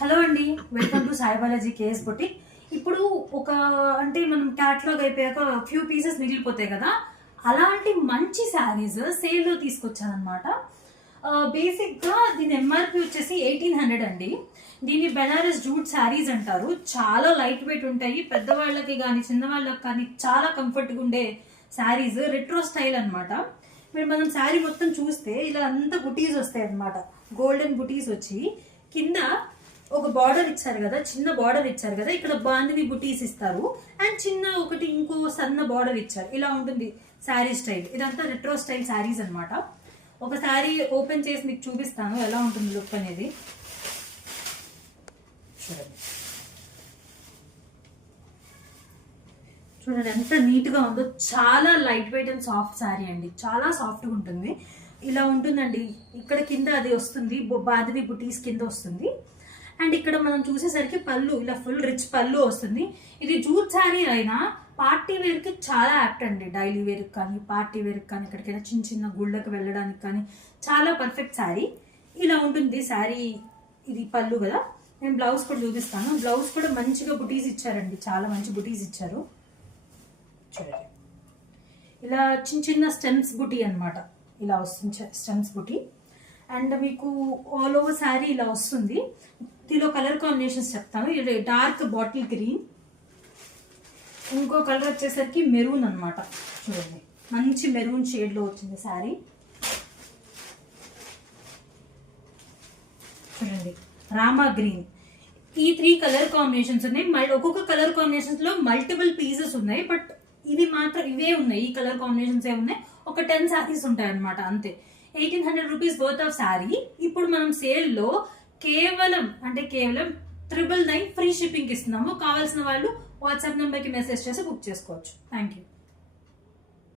Hello అండి, welcome to Sai Balaji KS boutique. ఇప్పుడు ఒక అంటే మనం క్యాటలాగ్ అయిపోయాక ఫ్యూ పీసెస్ మిగిలిపోతాయి కదా, అలాంటి మంచి శారీస్ సేల్లో తీసుకొచ్చాను అనమాట. బేసిక్గా దీని ఎంఆర్పి వచ్చేసి 1800 అండి. దీన్ని బెనారస్ జూట్ శారీస్ అంటారు. చాలా లైట్ వెయిట్ ఉంటాయి, పెద్దవాళ్ళకి కానీ చిన్నవాళ్ళకి కానీ చాలా కంఫర్ట్గా ఉండే శారీస్. రెట్రో స్టైల్ అనమాట. ఇప్పుడు మనం శారీ మొత్తం చూస్తే ఇలా అంతా బుటీస్ వస్తాయి అనమాట. గోల్డెన్ బుటీస్ వచ్చి కింద ఒక బార్డర్ ఇచ్చారు కదా, చిన్న బార్డర్ ఇచ్చారు కదా, ఇక్కడ బాందిని బుటీస్ ఇస్తారు అండ్ చిన్న ఒకటి ఇంకో సన్న బార్డర్ ఇచ్చారు. ఇలా ఉంటుంది శారీ స్టైల్. ఇదంతా రెట్రో స్టైల్ శారీస్ అనమాట. ఒక శారీ ఓపెన్ చేసి మీకు చూపిస్తాను ఎలా ఉంటుంది లుక్ అనేది. చూడండి ఎంత నీట్గా ఉందో. చాలా light weight and soft sari అండి, చాలా సాఫ్ట్గా ఉంటుంది. ఇలా ఉంటుందండి. ఇక్కడ కింద అది వస్తుంది, బాందిని బుటీస్ కింద వస్తుంది. అండ్ ఇక్కడ మనం చూసేసరికి పళ్ళు ఇలా ఫుల్ రిచ్ పళ్ళు వస్తుంది. ఇది జూట్ శారీ అయినా పార్టీ వేర్కి చాలా యాప్ట్ అండి. డైలీ వేర్కి కానీ పార్టీ వేర్కి కానీ ఎక్కడికైనా చిన్న చిన్న గుళ్ళకి వెళ్ళడానికి కానీ చాలా పర్ఫెక్ట్ శారీ. ఇలా ఉంటుంది శారీ. ఇది పళ్ళు కదా. నేను బ్లౌజ్ కూడా చూపిస్తాను. బ్లౌజ్ కూడా మంచిగా బుటీస్ ఇచ్చారండి, చాలా మంచి బుటీస్ ఇచ్చారు. చూడండి ఇలా చిన్న చిన్న స్టెమ్స్ బుటీ అనమాట. ఇలా వస్తుంది స్టెమ్స్ బుటీ. అండ్ మీకు ఆల్ ఓవర్ శారీ ఇలా వస్తుంది. దీనిలో కలర్ కాంబినేషన్స్ చెప్తాను. ఇది డార్క్ బాటిల్ గ్రీన్, ఇంకో కలర్ వచ్చేసరికి మెరూన్ అనమాట. చూడండి మంచి మెరూన్ షేడ్లో వచ్చింది శారీ. చూడండి రామా గ్రీన్. ఈ 3 కలర్ కాంబినేషన్స్ ఉన్నాయి. ఒక్కొక్క కలర్ కాంబినేషన్స్ లో మల్టిపుల్ పీసెస్ ఉన్నాయి, బట్ ఇవి మాత్రం ఇవే ఉన్నాయి. ఈ కలర్ కాంబినేషన్స్ ఏ ఉన్నాయి. ఒక 10 శారీస్ ఉంటాయి అనమాట, అంతే. 1800 రూపీస్ వర్త్ ఆఫ్ శారీ. ఇప్పుడు మనం సేల్ లో కేవలం 999 ఫ్రీ షిప్పింగ్ ఇస్తున్నాము. కావాల్సిన వాళ్ళు వాట్సాప్ నెంబర్ కి మెసేజ్ చేసి బుక్ చేసుకోవచ్చు. Thank you.